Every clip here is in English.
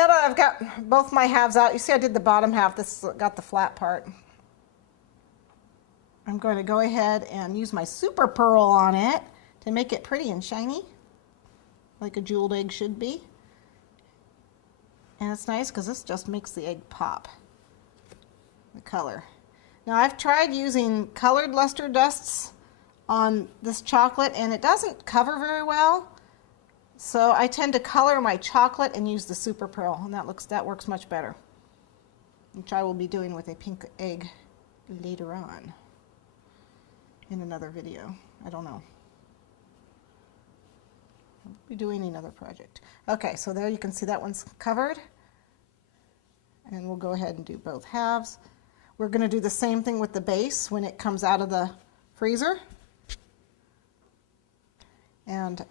now that I've got both my halves out, you see I did the bottom half, this got the flat part. I'm going to go ahead and use my super pearl on it to make it pretty and shiny, like a jeweled egg should be. And it's nice because this just makes the egg pop, the color. Now I've tried using colored luster dusts on this chocolate and it doesn't cover very well. So I tend to color my chocolate and use the super pearl, and that works much better, which I will be doing with a pink egg later on in another video. I don't know. I'll be doing another project. Okay, so there you can see that one's covered, and we'll go ahead and do both halves. We're going to do the same thing with the base when it comes out of the freezer. And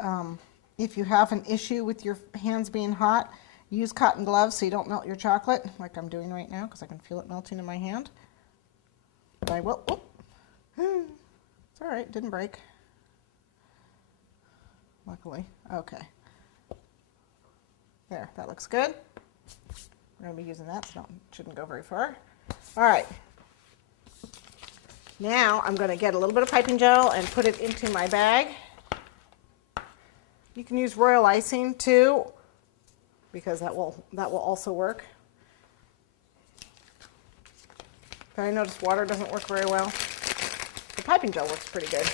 if you have an issue with your hands being hot, use cotton gloves so you don't melt your chocolate, like I'm doing right now because I can feel it melting in my hand. But I will. Oh, it's all right, didn't break. Luckily. Okay. There, that looks good. We're going to be using that, so it shouldn't go very far. All right. Now I'm going to get a little bit of piping gel and put it into my bag. You can use royal icing too, because that will also work. But I noticed water doesn't work very well. The piping gel works pretty good.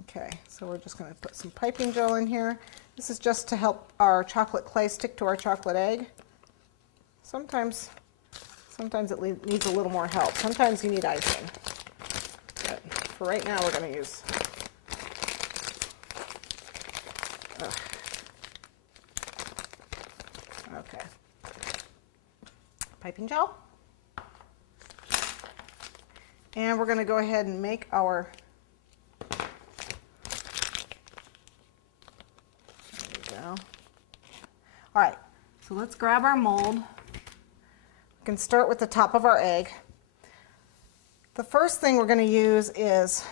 Okay, so we're just going to put some piping gel in here. This is just to help our chocolate clay stick to our chocolate egg. Sometimes it needs a little more help. Sometimes you need icing. But for right now, we're going to use okay, piping gel. And we're going to go ahead and make our, there we go. All right, so let's grab our mold. We can start with the top of our egg. The first thing we're going to use is,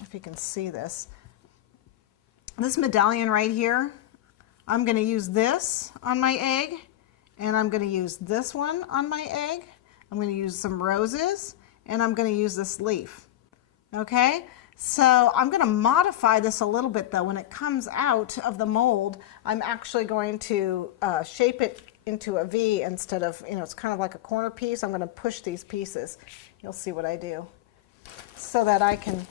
if you can see this medallion right here. I'm going to use this on my egg, and I'm going to use this one on my egg. I'm going to use some roses, and I'm going to use this leaf. Okay, so I'm going to modify this a little bit though. When it comes out of the mold, I'm actually going to shape it into a V instead of, it's kind of like a corner piece. I'm going to push these pieces. You'll see what I do, so that I can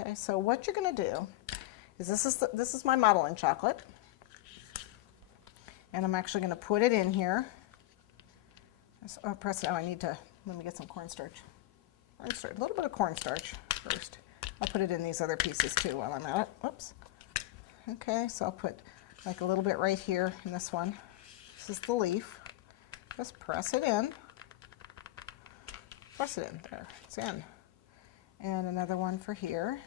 okay, so what you're going to do is this is my modeling chocolate, and I'm actually going to put it in here. Oh, press it. Oh, let me get some cornstarch. A little bit of cornstarch first. I'll put it in these other pieces too while I'm at it. Whoops. Okay, so I'll put like a little bit right here in this one. This is the leaf. Just press it in. Press it in. There, it's in. And another one for here.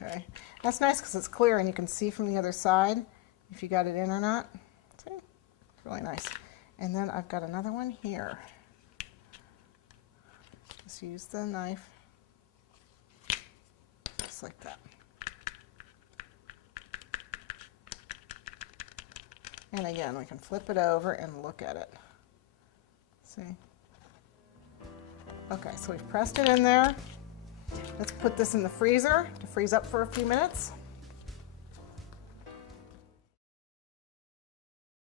Okay, that's nice because it's clear and you can see from the other side if you got it in or not. See, it's really nice. And then I've got another one here. Just use the knife, just like that. And again, we can flip it over and look at it. See? Okay, so we've pressed it in there. Let's put this in the freezer to freeze up for a few minutes.